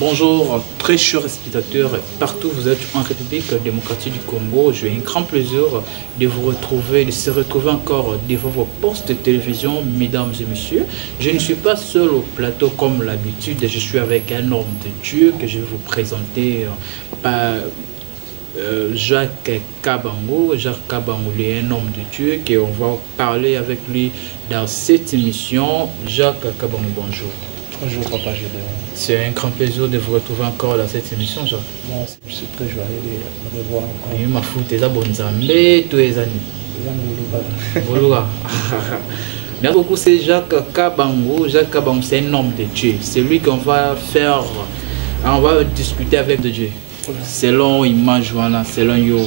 Bonjour, très chers spectateurs, partout vous êtes en République démocratique du Congo. J'ai un grand plaisir de vous retrouver, de se retrouver encore devant vos postes de télévision, mesdames et messieurs. Je ne suis pas seul au plateau comme l'habitude, je suis avec un homme de Dieu que je vais vous présenter Jacques Kabango. Jacques Kabango est un homme de Dieu et on va parler avec lui dans cette émission. Jacques Kabango, bonjour. Bonjour Papa Gédéon. C'est un grand plaisir de vous retrouver encore dans cette émission, Jacques. Moi, je suis très joyeux de me revoir encore. Oui, ma fou, t'es à Bonzambé, tous les années. Merci beaucoup, c'est Jacques Kabango. Jacques Kabango, c'est un homme de Dieu. C'est lui qu'on va faire, on va discuter avec de Dieu. Selon l'image, selon yo.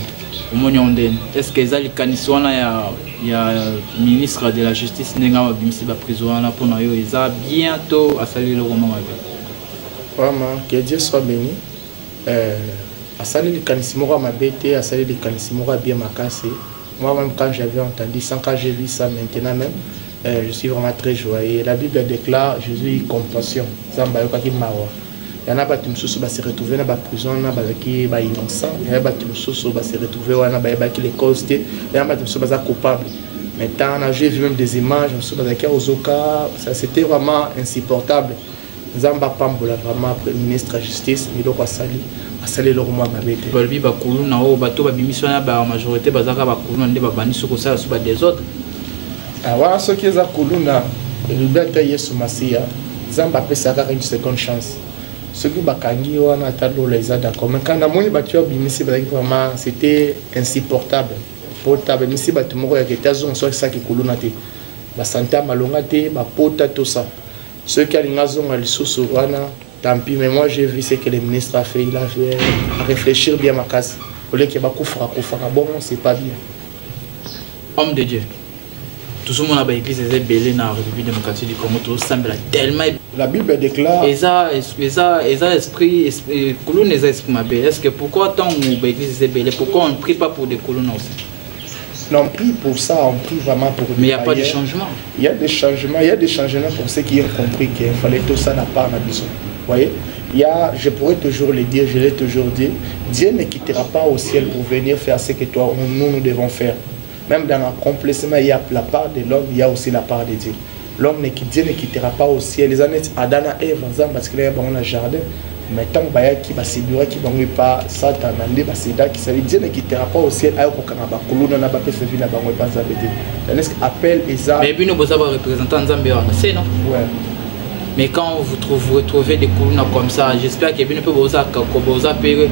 Est-ce que les canissoana il y a ministre de la justice n'enga bimisi ba prison pour na yo eza bientôt à salir le roman avec. Vraiment, que Dieu soit béni. À salir le canissimo ma bête, à salir le canissimo bien ma cassé. Moi-même quand j'avais entendu, sans quand j'ai vu ça maintenant même, je suis vraiment très joyeux. La Bible déclare Jésus a compassion. Zamba yoka ki mawa. Il y en a qui se retrouvent dans la prison, qui sont innocents, il y en a qui se retrouvent dans les causes, il y en a qui sont coupables. Maintenant, j'ai vu même des images, c'était vraiment insupportable. Nous avons vraiment le ministre de la Justice, il a sali le roman. Balbi bakulu na o bato ba bimisona ba majorité bazaka bakulu ndé babani soko ça suba des autres. Ah voilà ce qui est à kuluna, le bête Yesu Masia, Zamba pesa une seconde chance. Ce qui bakangi wana atalo les d'accord mais quand namoni batu bimisi vraiment c'était insupportable potable misi batu moko ya ketazo so ça qui kuluna te ba santa malonga te ba pota tout ça ce qui alinga zonga lisusu wana tant pis mais moi j'ai vu ce que le ministre a fait, il a fait réfléchir bien ma casse au lieu que ba kufra bon c'est pas bien. Homme de Dieu, tout ce monde a église est belé dans la République démocratique du Congo, tout semble tellement. La Bible déclare. Esprit, colonne esprit ma belle. Est-ce que pourquoi tant l'église est belé, pourquoi on ne prie pas pour des colonnes aussi? Non, on prie pour ça, on prie vraiment pour. Mais il n'y a pas de changement. Il y a des changements, pour ceux qui ont compris qu'il fallait tout ça n'a pas en besoin. Vous voyez? Je pourrais toujours le dire, je l'ai toujours dit, Dieu ne quittera pas au ciel pour venir faire ce que nous devons faire. Même dans l'accomplissement, il y a la part de l'homme, il y a aussi la part de Dieu. Dieu ne quittera pas au ciel. Les années Adana et Eva, parce qu'il y a un jardin, mais tant qu'il va séduire, qu'il ne va pas Satan, Dieu ne quittera pas au ciel. Mais puis nous avons représentant Zambé, c'est non? Ouais. Mais quand vous retrouvez des colonnes comme ça, j'espère que vous pouvez vous appeler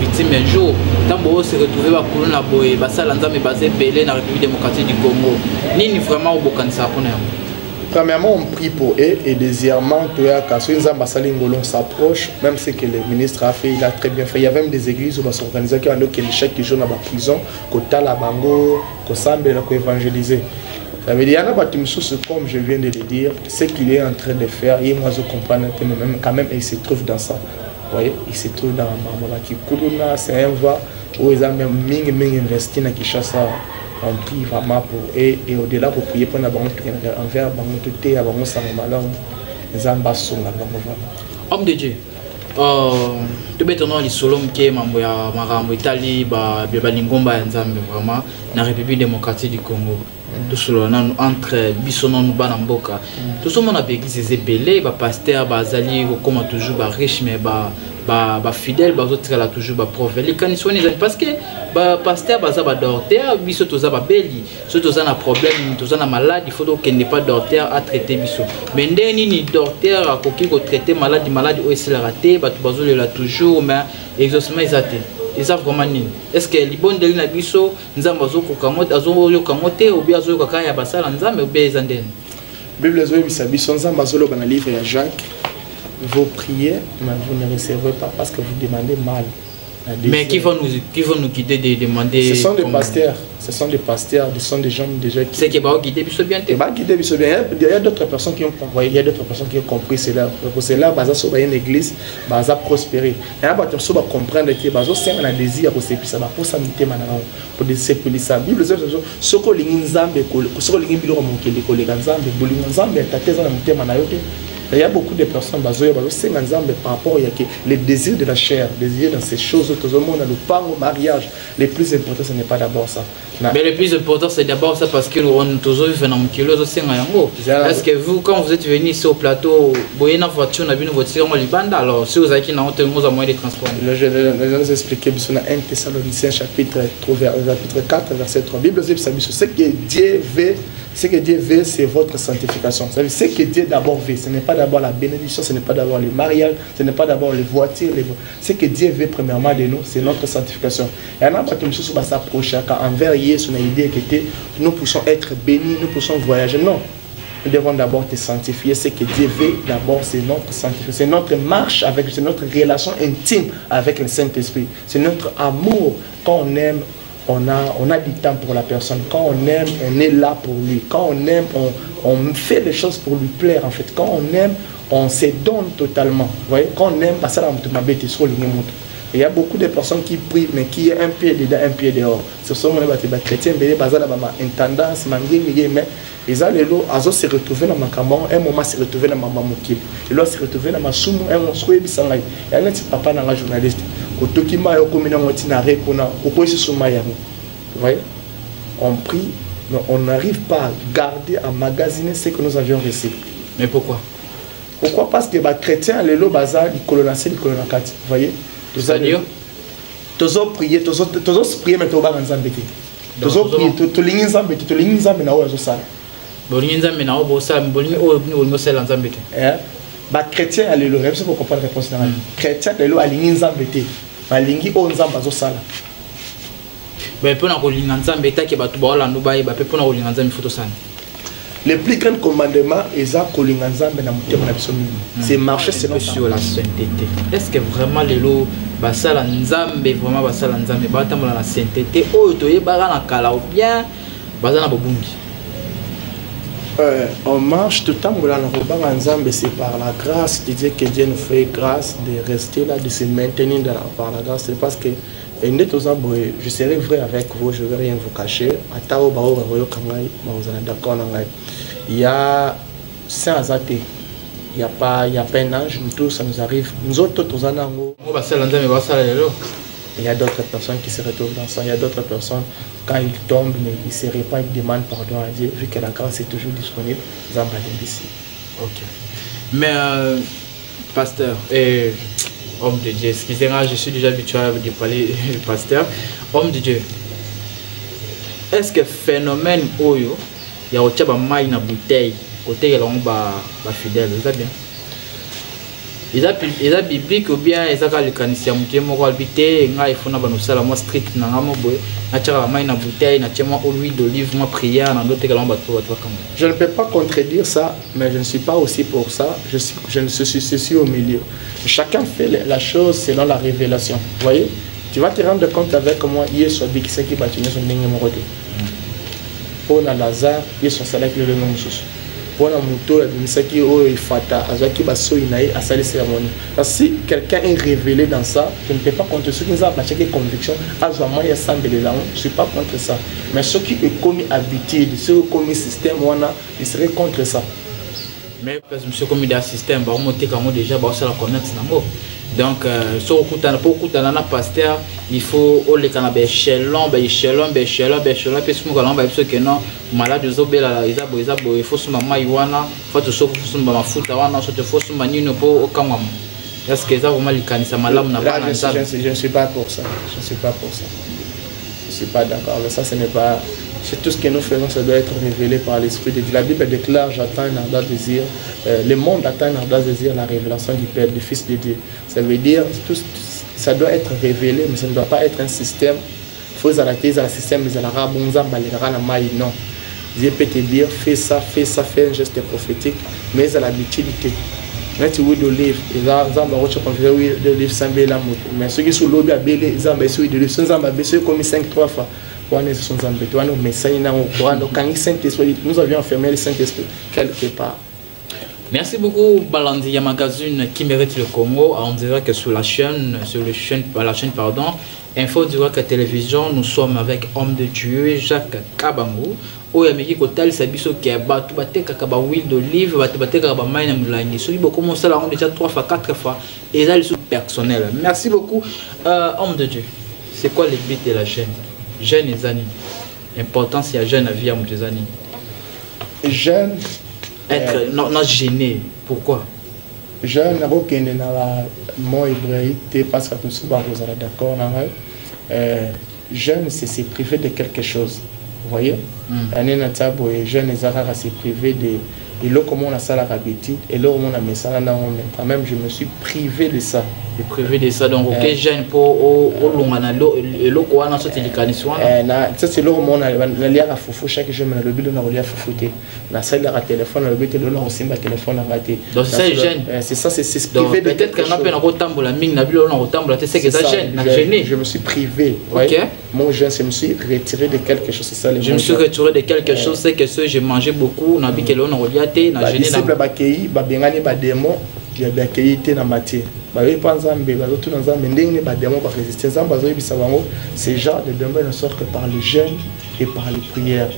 victime un jour. Quand vous se retrouvez à colonne à ça l'ensemble basé belé dans la République démocratique du Congo. Ni vraiment au Bokanisa pour nous. Premièrement, on prie pour eux et deuxièmement, on s'approche, même ce que le ministre a fait, il a très bien fait. Il y a même des églises où on s'organise qui ont chaque jour dans la prison, qu'on la bango, qu'on s'amène à évangéliser. Ça veut dire qu'il y a comme je viens de le dire, ce qu'il est en train de faire, et moi je comprends même quand même, il se trouve dans ça. Vous voyez, il se trouve dans Mamaki Kuluna, c'est un voie où ils ont même investi dans Kishasa. On prie vraiment pour eux et au-delà pour prier pour nous envers tout thé, nous sommes malins, nous avons besoin de homme de Dieu. Tout bêtement les solom qui est membre ya marambo Italie ba lingomba ya Nzambe vraiment na République démocratique du Congo. Tout cela entre bisonon nous bana mboka. Tout ce monde a église c'est belé ba pasteur ba zali comme toujours ba riche mais ba fidèle ba autres là toujours ba prof. Les canisoni parce que ba pasteur ba za ba docteur biso to za ba beli. So to za na problème, to za na malade, il faut donc qu'il n'est pas docteur à traiter biso. Mais ndeni ni docteur a koki ko traiter maladie o esi la raté ba to bazo la toujours mais exaucement isaté. Ils ont vraiment nini. Est-ce que les bonnes de l'inabiso, nous avons besoin de ou bien besoin de basal ou bien zanden. Bible dans le livre de Jacques, vous priez, mais vous ne recevez pas parce que vous demandez mal. Mais qui vont nous guider de demander? Ce sont des pasteurs, ce sont des gens déjà qui. C'est qui vont guider bien. Il y a d'autres personnes qui ont compris, il y a d'autres personnes qui ont compris cela. Pour cela, baza so ba une église, baza prospérer. Il y a d'autres personnes qui comprendre que baza c'est un désir pour sépi ça, pour ça mité manana, pour désépuler ça. Bible dit soko lingi nzambe ko, soko lingi bilo mo kele ko le nzambe, bolingo nzambe tateza na mité manayote. Il y a beaucoup de personnes par rapport à les désirs de la chair, les désirs dans ces choses, tout le monde a le pas au mariage. Le plus important, ce n'est pas d'abord ça. Mais le plus important, c'est d'abord ça parce que on toujours venu dans kilo est-ce que vous, quand vous êtes venu ici au plateau, vous avez une voiture, on a vu une voiture en Libanda, alors si vous avez qui n'ont pas de moyen de transport. Je vais vous expliquer, sur 1 Thessaloniciens chapitre 4, verset 3. Bible dit ce que Dieu veut. Ce que Dieu veut, c'est votre sanctification. Ce que Dieu d'abord veut, ce n'est pas d'abord la bénédiction, ce n'est pas d'abord les mariages, ce n'est pas d'abord les voitures. Ce que Dieu veut premièrement de nous, c'est notre sanctification. Et on a pas comme ça s'approcher envers Jésus, on a l'idée que nous puissions être bénis, nous puissions voyager. Non, nous devons d'abord te sanctifier. Ce que Dieu veut d'abord, c'est notre sanctification. C'est notre marche avec, c'est notre relation intime avec le Saint-Esprit. C'est notre amour. Quand on aime, on a du temps pour la personne. Quand on aime, on est là pour lui. Quand on aime, on fait les choses pour lui plaire. En fait, quand on aime, on se donne totalement. Vous voyez? Quand on aime, il y a beaucoup de personnes qui prient, mais qui ont un pied dedans, un pied dehors. Ce sont les chrétiens, ils ont une tendance, mais ils ont se retrouver dans ma caméra, un moment se retrouver dans ma mamokil. Ils ont se retrouver dans ma soumou, un moment se retrouver dans ma soumou. Il y a un petit papa dans la journaliste. Vous voyez, on prie, mais on n'arrive pas à garder, à magasiner ce que nous avions reçu. Mais pourquoi? Pourquoi? Parce que les chrétiens, les lots bazar, ils colonisent, ils colonisent. Vous voyez? C'est-à-dire? Tous prier, tous prier, mais tous pas ensemble. Tous prier, tous lignes ensemble, tous lignes ensemble, na oyo ça. Bolingi ensemble na oyo ça, bolingi oyo ni sel ensemble. Ba chrétien alléluia, même si vous comprenez la réponse. Chrétien alléluia, lignes ensemble. Balingi oyo nzamba zo sala. Ben pour na kolinga nzambe ta ke batu ba olando ba pe pour na kolinga nzambe photo sana. Le plus grand commandement est à kolinga nzambe na mutema na biso mingi. C'est marcher selon sur la sainteté. Est-ce que vraiment les lots basala nzambe vraiment basala nzambe ba tambola na sainteté oyo toyebaka na kala ou bien bazana bobungi? On marche tout le temps c'est par la grâce de Dieu que Dieu nous fait grâce de rester là, de se maintenir par la grâce. C'est parce que je serai vrai avec vous, je ne vais rien vous cacher. Il y a sans athée. Il n'y a pas un âge, nous tous, ça nous arrive. Nous autres, tous en ango. Il y a d'autres personnes qui se retrouvent dans ça. Il y a d'autres personnes, quand ils tombent, mais ils ne se répandent, ils demandent pardon à Dieu, vu que la grâce est toujours disponible. Ok. Mais, pasteur, et homme de Dieu, excusez-moi, je suis déjà habitué à vous parler, pasteur. Homme de Dieu, est-ce que phénomène Oyo, il y a aussi une bouteille, côté de la fidèle, vous savez bien? Ils ont biblique ou bien ils ont le canissien qui est mort habité il faut na banosala moi strict na ngamo boy na tchaka mai na bouteille na tchema huile d'olive moi prière na l'autre galamba toi je ne peux pas contredire ça, mais je ne suis pas aussi pour ça. Je suis au milieu. Chacun fait la chose selon la révélation. Vous voyez, tu vas te rendre compte avec moi hier sur qui c'est qui bâtit son dingue mon côté pour na Lazare hier sur salaire le nom sous pour la moto qui si quelqu'un est révélé dans ça, je ne peux pas contre ceux qui ont acheté conviction. Je ne suis pas contre ça. Mais ceux qui ont commis habitude, ceux qui ont commis système, ils seraient contre ça. Mais parce que monsieur commis des systèmes, bah on monte quand déjà bah ça la connaître nango. Donc sur le pasteur, il faut les canabé échelon puis ce qu'on va dire que non malade de zobela il faut se maman iwana faut te sauver faut se maman futa wana faut se manino pour au kamam. Est-ce que ça vraiment les canisa malam na pas ça? Je ne suis pas pour ça. Je ne suis pas pour ça. Je ne suis pas d'accord avec ça. Ce n'est pas. C'est tout ce que nous faisons, ça doit être révélé par l'Esprit de Dieu. La Bible déclare, j'attends un ardent désir. Le monde attend un ardent désir, la révélation du Père, du Fils de Dieu. Ça veut dire, ça doit être révélé, mais ça ne doit pas être un système. Il faut arrêter le système, non. Dieu peut te dire, fais ça, fais un geste prophétique, mais à l'habitude, tu huile d'olive, ils ont huile d'olive sans la moto. Mais ceux qui sont l'eau, ils ont huile d'olive, ils ont commis 5-3 fois. Nous avions enfermé le Saint-Esprit quelque part. Merci beaucoup Balandi Yamagazine qui mérite le Congo. On dirait que sur la chaîne pardon, Info Direct Télévision, nous sommes avec homme de Dieu Jacques Kabango. oyo ameki kotalisa biso ke bato batekaka ba huile d'olive bato batekaka ba mai na molangi soki bokomosala yango déjà 3 fois 4 fois eza lisusu personnel. Merci beaucoup. Homme de Dieu, c'est quoi le but de la chaîne? Jeune ezani importance ya jeune à vie à moto ezani jeune être non gêné. Pourquoi jeune nakokende na mot hébraïque parce que tout ça vous êtes d'accord na jeune c'est se priver de quelque chose, vous voyez. Année na tabo et jeune ezaka se priver de et là comment on a ça la habitude et là comment on a mis ça là quand même je me suis privé de ça. Privé de ça, donc ok jeune pour au longana lo ko wana so telikaniswa na ça c'est là où on a l'air à foufou chaque jour mais le but on a l'air foufouté na salle de téléphone le but de là on simba téléphone a raté donc c'est jeune c'est ça c'est privé de peut-être qu'on a peine ko tambola ming na bilo na ko tambola c'est que ça jeune na gêné je me suis privé. OK mon jeune je me suis retiré de quelque chose, c'est ça le je me suis retiré de quelque chose c'est que ce j'ai mangé beaucoup na bi que là on a reliaté na gêné na ba kei ba bengani ba démon ya ba kei te na matière ba pensa mbe ba tout dans nzambe ndenge ba démon ba résister nzambe azo yebisa bango ce genre de démon ne sort que par le jeûne et par les prières.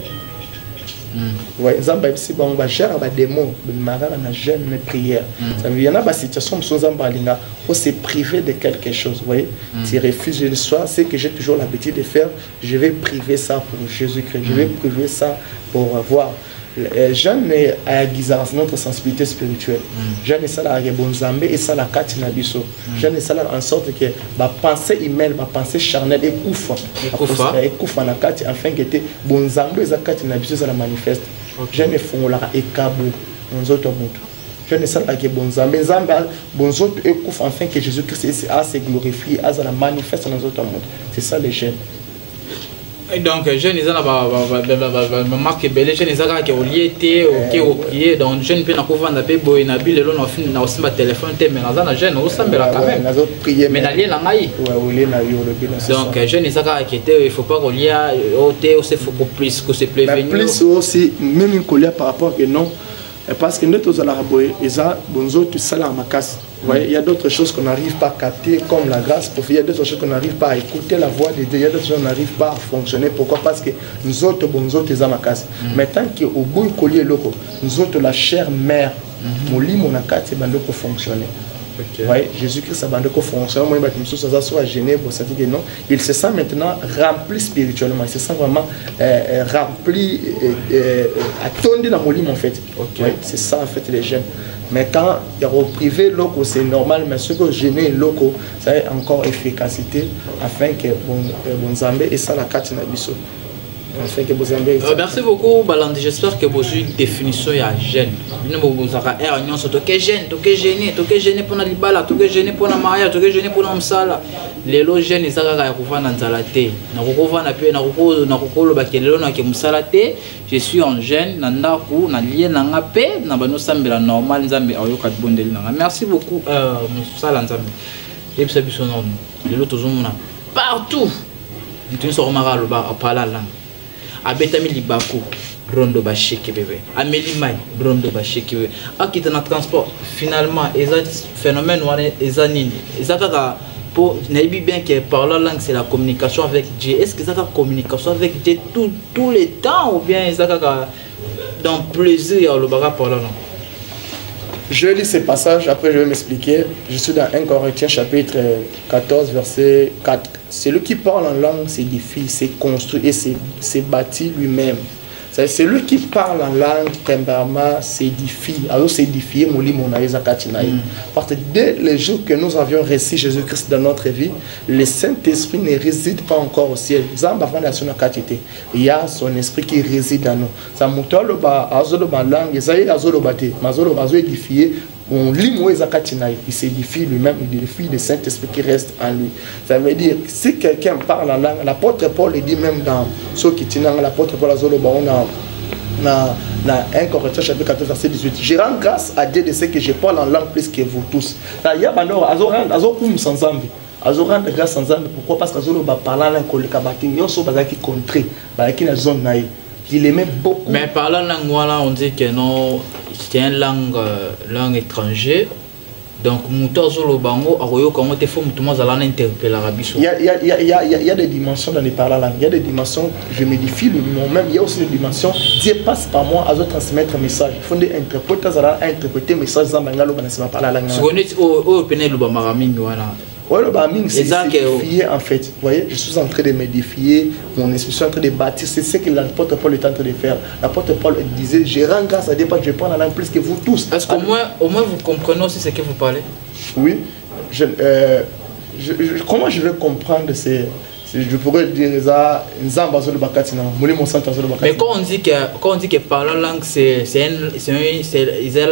Ouais nzambe yebisi bango ba gère ba démon ba marara na jeûne et prière. Ça veut dire y a ba situation so nzambe alinga on se priver de quelque chose, vous voyez. Tu refuses le soir, c'est que j'ai toujours l'habitude de faire, je vais priver ça pour Jésus-Christ, je vais priver ça pour avoir jeune a notre sensibilité spirituelle. Jeune ça la rebonzambe et ça la carte nabiso. Jeune ça en sorte que ma pensée humaine, ma pensée charnelle écouffe na carte afin que te bonzambe et ça carte nabiso ça la manifeste. Jeune font la ekabo nous autres moto. Jeune ça la bonzambe zamba bonzo écouffe afin que Jésus-Christ a se glorifié à la manifeste dans nos autres moto. C'est ça les jeunes. Donc jeune ils ont marque belé jeune ils ont qui au lié té au prier donc jeune peut na ko vanda pe boy na bi lelo na fin na osimba téléphone té mais na jeune au sambela quand même mais na lié na ngai donc jeune ils ont qui était il faut pas qu'on lié au té au se faut plus que se prévenir plus aussi même une colère par rapport que non parce que nous tous à la boy ils ont bonzo tout ça la macasse. Il y a d'autres choses qu'on n'arrive pas à capter comme la grâce, il y a d'autres choses qu'on n'arrive pas à écouter la voix de Dieu, il y a d'autres choses qu'on n'arrive pas à fonctionner. Pourquoi? Parce que nous autres, nous autres, les amakas. Mais tant qu'au bout du collier, nous autres, la chair mère, nous lit mon akat, c'est bande pour fonctionner. Jésus-Christ a bande pour fonctionner. Moi, je me suis soit gêné pour ça dire que non. Il se sent maintenant rempli spirituellement. Il se sent vraiment rempli, attendu dans mon lit en fait. C'est ça en fait les jeunes. Mais quand il y a au privé loco, c'est normal, mais ce que gêner loco, ça a encore efficacité afin que bon Zambé et ça la carte na biso. Merci beaucoup Balandi, j'espère que vous avez une définition à jeune. Vous avez un union sur toke gêné pour la libala, toke gêné pour la maria, toke gêné pour la msala. Les lots jeunes ils ont à couvrir dans zalate. Na couvrir na pe na couvrir ba kelelo na ke msalate. Je suis en jeune, na ndaku na lié na ngape na bano sambela normal nzambe ayoka bondeli na. Merci beaucoup msala nzambe. Et puis ça biso non. Les lots tozomona partout. Nous sommes au bar à Palala. Abetami Libaku, Brondo Bacheke bébé. Amélie May, Brondo Bacheke bébé. Ah, qui est dans le transport, finalement, il y a un phénomène, il y a un pour n'aimer bien que par la langue, c'est la communication avec Dieu. Est-ce que ça a communication avec Dieu tout le temps ou bien ça a dans plaisir le bagarre par la langue? Je lis ces passages, après je vais m'expliquer. Je suis dans 1 Corinthiens chapitre 14, verset 4. Celui qui parle en langue s'édifie, s'est construit et s'est bâti lui-même. C'est celui qui parle en langue, tempérament, s'édifie. Alors s'édifier, parce que dès les jours que nous avions reçu Jésus-Christ dans notre vie, le Saint-Esprit ne réside pas encore au ciel. Il y a son esprit qui réside en nous. Ça il s'édifie lui-même, il édifie le Saint-Esprit qui reste en lui. Ça veut dire, si quelqu'un parle en langue, l'apôtre Paul le dit même dans ce qui tient l'apôtre Paul dans 1 Corinthiens chapitre 14 verset 18. Je rends grâce à Dieu de ce que je parle en langue plus que vous tous. Il y a grâce en Zambie. Pourquoi? Parce que parle en langue qui contré, qui la zone naïve. Il aimait beaucoup. Mais parlant langue, on dit que non, c'est une langue étrangère. Donc, Moutazolo Bango, Aroyo, comment tu fais Moutouma Zalana interpeller l'Arabie. Il y a des dimensions dans les parler langue. Il y a des dimensions, je modifie le moi-même. Il y a aussi des dimensions, Dieu passe par moi à transmettre un message. Il faut des interprètes à interpréter un message dans la langue. Si vous êtes au Pénel Bamarami, voilà. Oui, le Baming, c'est modifié en fait. Vous voyez, je suis en train de modifier mon esprit, je suis en train de bâtir. C'est ce que l'apôtre Paul est en train de faire. L'apôtre Paul disait, je rends grâce à Dieu parce que je prends la langue plus que vous tous. Est-ce qu'au moins vous comprenez aussi ce que vous parlez? Oui. Comment je vais comprendre je pourrais dire ça, mais quand on dit que parler la langue, c'est une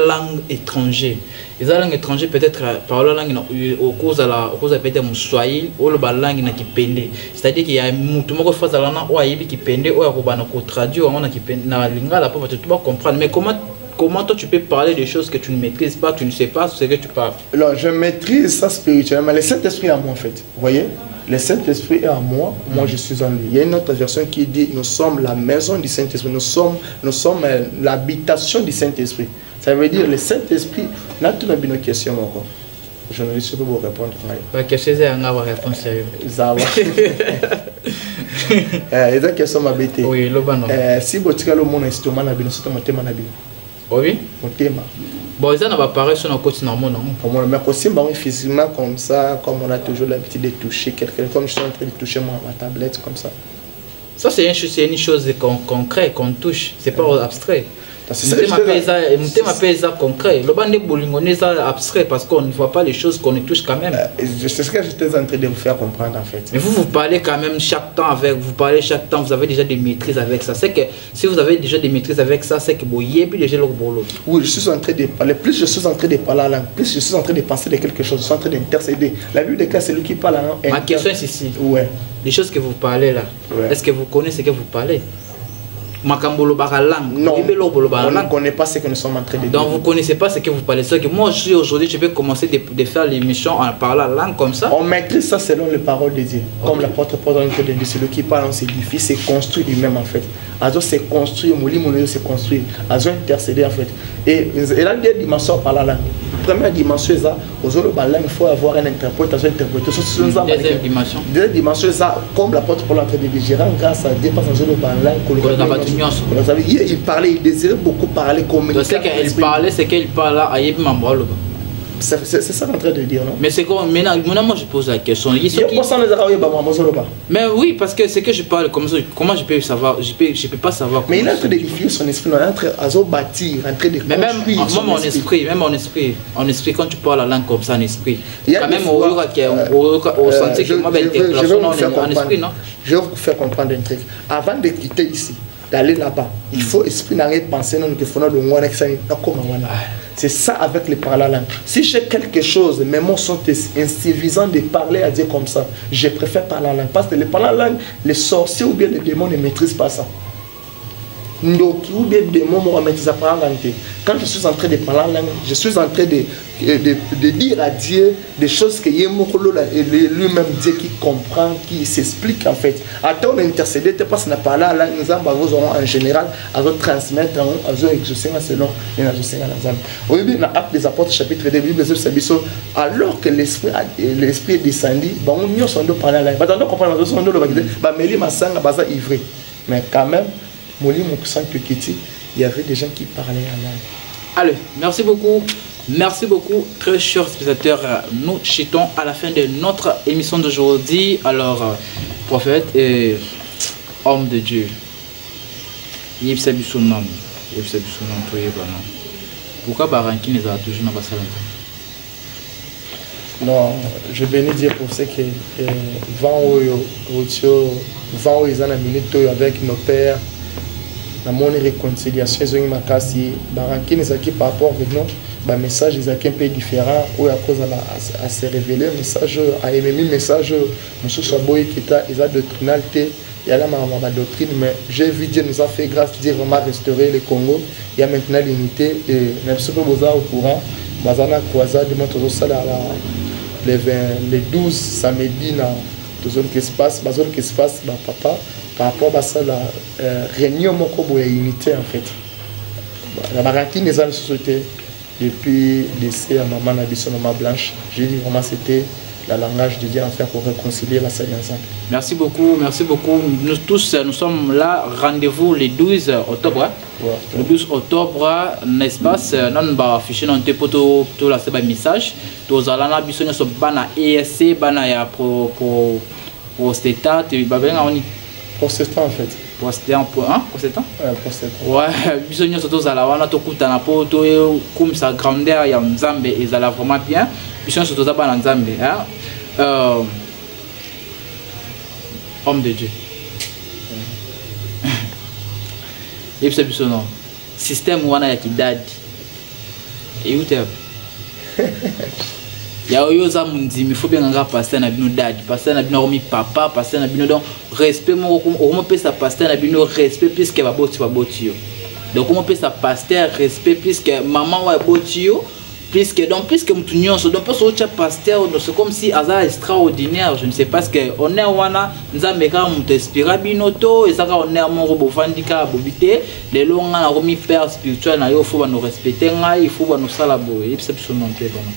langue étrangère. Les langues étrangères, peut-être parler la langue au cause de peut-être mon swahili ou la langue qui pende. C'est-à-dire qu'il y a un mot qui fait la langue qui pende ou qui traduit ou qui pende. La lingala pour tu vas comprendre. Mais comment toi tu peux parler des choses que tu ne maîtrises pas, tu ne sais pas ce que tu parles? Alors je maîtrise ça spirituellement, le Saint-Esprit est à moi en fait. Vous voyez? Le Saint-Esprit est à moi, moi je suis en lui. Il y a une autre version qui dit nous sommes la maison du Saint-Esprit, nous sommes l'habitation du Saint-Esprit. Ça veut dire le Saint-Esprit, là tu as une question encore. Je ne sais pas vous répondre. Qu'est-ce que c'est une réponse sérieuse? Ça va. Il y a une question à bêter. Oui, le ban. Si vous avez mon instrument, c'est mon thème. Oui. Mon thème. Bon, ça n'a pas pareil sur nos côtés normaux, non? Mais aussi, physiquement, comme ça, comme on a toujours l'habitude de toucher quelqu'un, comme je suis en train de toucher ma tablette, comme ça. Ça, c'est une chose concrète qu'on touche, c'est pas abstrait. Je m'appelle ça concret. Le bandé bolingonais c'est abstrait parce qu'on ne voit pas les choses qu'on touche quand même. C'est ce que j'étais en train de vous faire comprendre en fait. Mais vous parlez quand même chaque temps avec, vous avez déjà des maîtrises avec ça. C'est que si vous avez déjà des maîtrises avec ça, c'est que vous y êtes déjà le boulot. Oui, je suis en train de parler. Plus je suis en train de parler la langue, plus je suis en train de penser de quelque chose. Je suis en train d'intercéder. La Bible déclare c'est lui qui parle la langue. Ma question est ici. Ouais. Les choses que vous parlez là, est-ce que vous connaissez ce que vous parlez? Non, on ne connaît pas ce que nous sommes en train de dire. Donc vous ne connaissez pas ce que vous parlez. Que moi aujourd'hui, je vais commencer de faire l'émission en parlant la langue comme ça. On maîtrise ça selon les paroles de Dieu. Okay. Comme l'apôtre Paul dit, celui qui parle, on s'édifie, c'est construit lui-même en fait. Azo c'est construit, Mouli c'est construit. Azo intercéder en fait. Et là, il y a des dimensions par la langue. Première dimension, il faut avoir un interprétation. Deuxième dimension. Deuxième dimension, comme l'apôtre Paul dit, je rends grâce à Dieu parce que il parlait, il désirait beaucoup parler, communiquer. C'est qu'il parlait à Yébimambolo. C'est ça qu'on est en train de dire, non? Mais c'est comme maintenant, moi je pose la question. Mais oui, parce que c'est que je parle comme ça, comment je peux savoir? Je peux pas savoir. Mais il est en train d'édifier son esprit, il est en train de bâtir, en train de construire. Même en esprit, quand tu parles la langue comme ça, en esprit, quand même au sentier que moi, en esprit, non? Je vais vous faire comprendre un truc. Avant de quitter ici, d'aller là-bas, il faut esprit n'arrêter de penser non que faut de moi c'est ça avec les paroles langue. Si j'ai quelque chose, mes mots sont insuffisants de parler à Dieu comme ça, je préfère parler langue parce que les paroles langue, les sorciers ou bien les démons ne maîtrisent pas ça. Donc, ou bien des mots, moi, quand je suis en train de parler langue, je suis en train de dire à Dieu des choses que lui-même Dieu qui comprend, qui s'explique en fait. Attends, on intercédé, tu passes à parler la langue, nous avons en général à transmettre, à exaucer selon les exaucer en oui, dans l'Acte des Apôtres, chapitre 2, Bible, alors que l'esprit est descendu, on y a parlé la langue. On comprend, mais quand même, il y avait des gens qui parlaient en langue. Allez, merci beaucoup. Merci beaucoup, très chers spectateurs. Nous chutons à la fin de notre émission d'aujourd'hui. Alors, prophète et homme de Dieu. Pourquoi Baranki nous a toujours dans la non, je bénis Dieu pour ce que vent avec nos pères. La mon réconciliation ils ont makasi baranki nezaki par rapport avec nous ba message ils un peu différent ou à cause à se révéler message à aimer message monsieur Saboy qui ta ils a doctrinalité il y a la doctrine mais j'ai vu Dieu nous a fait grâce Dieu vraiment restaurer le Congo il y a maintenant l'unité et même si vous êtes au courant bazana croisade de notre salle les 12 samedi na tout ce qui se passe papa par rapport à ça, la réunion de unité en fait. La Baranki n'est pas une société. depuis le décès à maman Nabiso Maman Blanche. J'ai dit vraiment c'était le langage de Dieu en fait pour réconcilier la salle ensemble. Merci beaucoup, merci beaucoup. Nous tous, nous sommes là, rendez-vous le 12 octobre. Hein? Ouais. Le 12 octobre, n'est-ce pas? Nous allons afficher notre poto, tout là, c'est un message. Nous allons afficher notre bana ESC, bana ya pro steta, tu vas bien on y. Protestant en fait. Protestant, hein? Protestant? Protestant. Ouais, nous allons surtout à la wana to kuta na poto comme sa grandeur ya Nzambe et ça va vraiment bien. Nous allons surtout à bana Nzambe, hein? Homme de Dieu. Et puis c'est non. Système où on a qui dad. Et où t'es? Il y a eu ça il faut bien nga passer na bino dad, passer na bino romi papa, passer na bino donc respect mon on peut ça passer na bino respect puisque va botio. Donc on peut ça pasteur respect puisque maman va botio. Puisque Moutounion, donc parce que pasteur, c'est comme si hasard extraordinaire, je ne sais pas ce que on est wana, nous avons inspiré binoto et ça on est mon robot fandika bobité, les longs on a remis père spirituel, il faut nous respecter, il faut nous salabo, et c'est ce nom vraiment.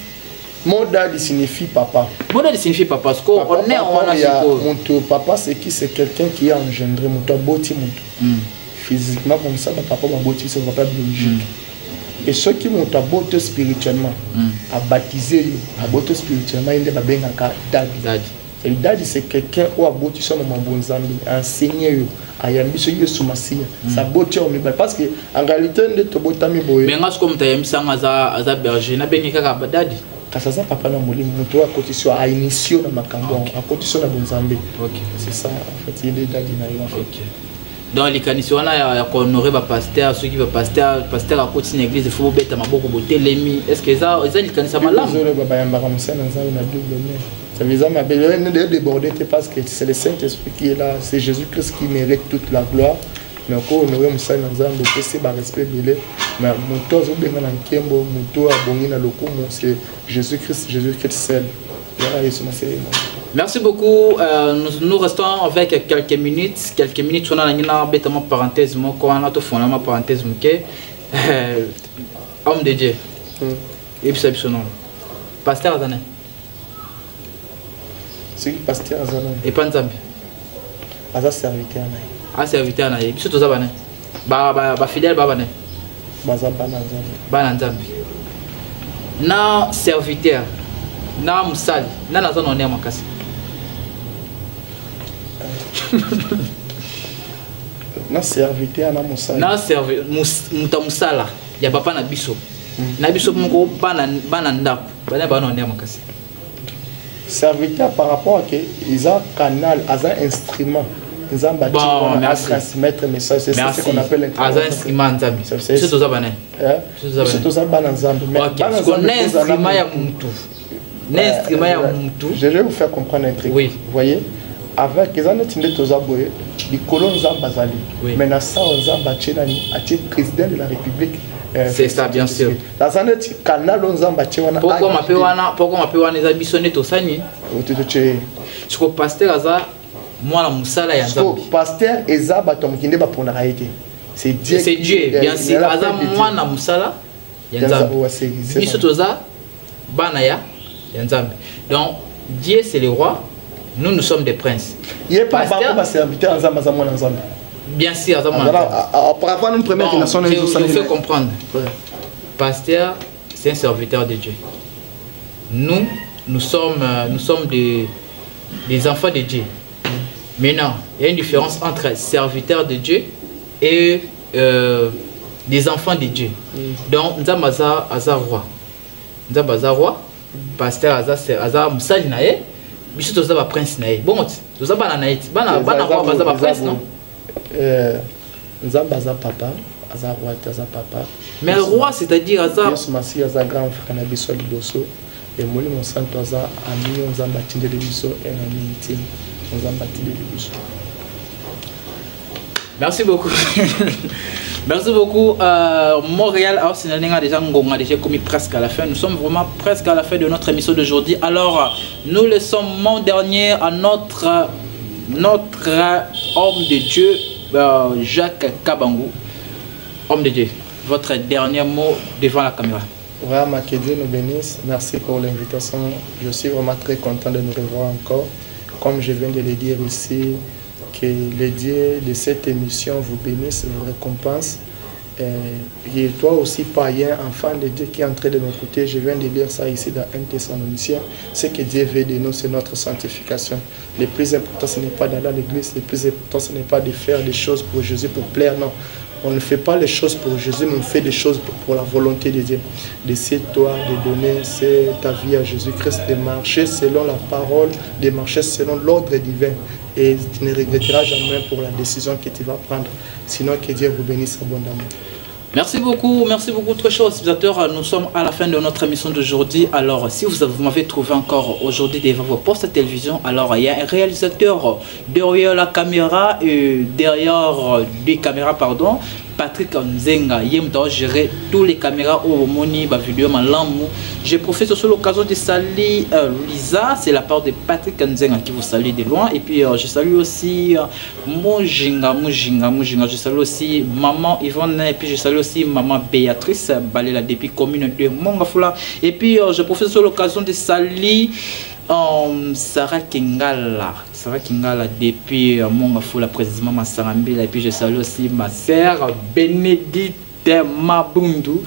Modal signifie papa. Modal signifie papa parce qu'on est wana mon papa c'est qui, c'est quelqu'un qui a engendré mon boti mon physiquement comme ça, papa m'a boti c'est papa biologique. Et ceux qui m'ont abouti spirituellement, à baptiser, abouti spirituellement, ils ont bien dadi. Et dadi c'est quelqu'un qui a abouti sur mon bon zambi, enseigné, à yambi sur Yesu Masia. Ça abouti au milieu parce que en réalité, on est abouti à mi boye. Mais est-ce que tu as yambi sang à berger, na bien kaka dadi. Kasa papa na moli, muto a côté sur a initié dans ma cambo, à côté sur la bon zambi. Ok. C'est ça en fait, il est dadi na yo. Ok. Dans les conditions, on a honoré le pasteur, ceux qui veulent pasteur à côté de l'église, il faut mettre ma beaucoup beauté, l'émi. Est-ce que ça, ils ont ça mal là? Ça veut dire que débordé parce que c'est le Saint-Esprit qui est là, c'est Jésus-Christ qui mérite toute la gloire. Mais encore honoré Moussa Nanzambe, c'est un respect belé. Mais mon tour, c'est Jésus-Christ seul. Merci beaucoup. Nous restons avec quelques minutes. On a une parenthèse. On a parenthèse. Homme de Dieu. Et puis son nom. Pasteur Azane. C'est qui pasteur Azane? Et pas Nzambi. Aza serviteur. Ah serviteur na. Et puis tout ça bane. Ba fidèle ba bane. Baza bana Nzambi. Na serviteur. Na musali. Na nazo na makasi. Na serviteur na musala. Na serviteur musala ya papa na biso. Na biso moko bana ndako. Bana on est makasi. Serviteur par rapport à que ils ont canal, ils ont instrument. Ils ont bâti pour transmettre message, c'est ce qu'on appelle instrument nzambi. C'est tout ça bana. C'est tout ça bana nzambi. Mais parce qu'on a instrument ya muntu. L'instrument ya muntu. Je vais vous faire comprendre un truc. Oui. Vous voyez? Avec les années de Tozaboye, les colons Zambazali. Mais dans ça, on Zambaché a été président de la République. C'est ça, bien sûr. Dans ça, canal on Zambaché. Pourquoi m'appelle les habissonnés au Sani? Je crois pasteur Aza, moi la Moussala et Azambi. Pasteur Eza Batom qui n'est pas pour la réalité. C'est Dieu. C'est Dieu, bien sûr. Aza, moi la Moussala et Azambi. Biso Toza, Banaya et Azambi. Donc, Dieu c'est le roi. Nous sommes des princes. Il n'y a pas de serviteur en Zambie. Bien sûr, par rapport à une première génération, je vous fais comprendre. Pasteur, c'est un serviteur de Dieu. Nous sommes des enfants de Dieu. Maintenant, il y a une différence entre serviteur de Dieu et des enfants de Dieu. Donc, nous sommes à roi. Nous sommes à roi. Pasteur, à Moussali Naye. Biso toza ba prince na ye. Bon, toza bana na iti. Bana roi baza ba prince non? Nzamba za papa, aza roi aza papa. Mais roi c'est-à-dire aza Yesu Masi aza grand frère na biso liboso et moli mon santo aza ami nzamba tindele biso et ami intime. Nzamba tindele biso. Merci beaucoup. Merci beaucoup. Montréal, alors c'est déjà commis presque à la fin. Nous sommes vraiment presque à la fin de notre émission d'aujourd'hui. Alors, nous laissons mon dernier à notre homme de Dieu, Jacques Kabangou. Homme de Dieu, votre dernier mot devant la caméra. Vraiment, que Dieu nous bénisse. Merci pour l'invitation. Je suis vraiment très content de nous revoir encore. Comme je viens de le dire ici, que le Dieu de cette émission vous bénisse, vous récompense. Et toi aussi, païen, enfant de Dieu qui est en train de m'écouter, je viens de lire ça ici dans 1 Thessaloniciens. Ce que Dieu veut de nous, c'est notre sanctification. Le plus important, ce n'est pas d'aller à l'église. Le plus important, ce n'est pas de faire des choses pour Jésus, pour plaire, non. On ne fait pas les choses pour Jésus, mais on fait des choses pour la volonté de Dieu. Décide-toi de donner ta vie à Jésus-Christ, de marcher selon la parole, de marcher selon l'ordre divin. Et tu ne regretteras jamais pour la décision que tu vas prendre. Sinon, que Dieu vous bénisse abondamment. Merci beaucoup, très chers utilisateurs. Nous sommes à la fin de notre émission d'aujourd'hui. Alors, si vous m'avez trouvé encore aujourd'hui devant vos postes de télévision, alors il y a un réalisateur derrière la caméra, derrière des caméras, pardon. Patrick Nzenga, il doit gérer toutes les caméras au moni, vidéo, malamou. Je profite sur l'occasion de saluer Lisa, c'est la part de Patrick Nzenga qui vous salue de loin. Et puis je salue aussi Mojinga, je salue aussi maman Yvonne, et puis je salue aussi maman Béatrice, Balela depuis commune de Mongafula. Et puis je profite sur l'occasion de saluer Sarah Kingala depuis Mongafula, précisément ma Sarambila. Et puis je salue aussi ma sœur Bénédicte Mabundu,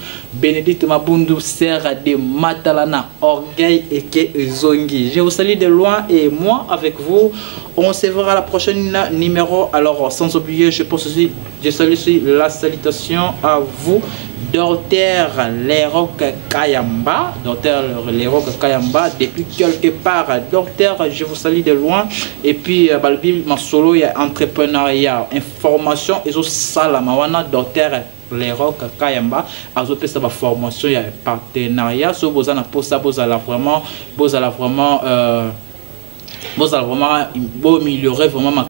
sœur de Matalana, Orgueil et Zongi. Je vous salue de loin et moi avec vous. On se verra à la prochaine numéro. Alors sans oublier, je salue aussi la salutation à vous. Docteur Leroc Kayamba, depuis quelque part, docteur, je vous salue de loin. Et puis, Balbi Masolo, il y a entrepreneuriat, information, et aussi Salamawana, docteur Leroc Kayamba, azopé sa formation, il y a partenariat, so vous en vraiment améliorer vraiment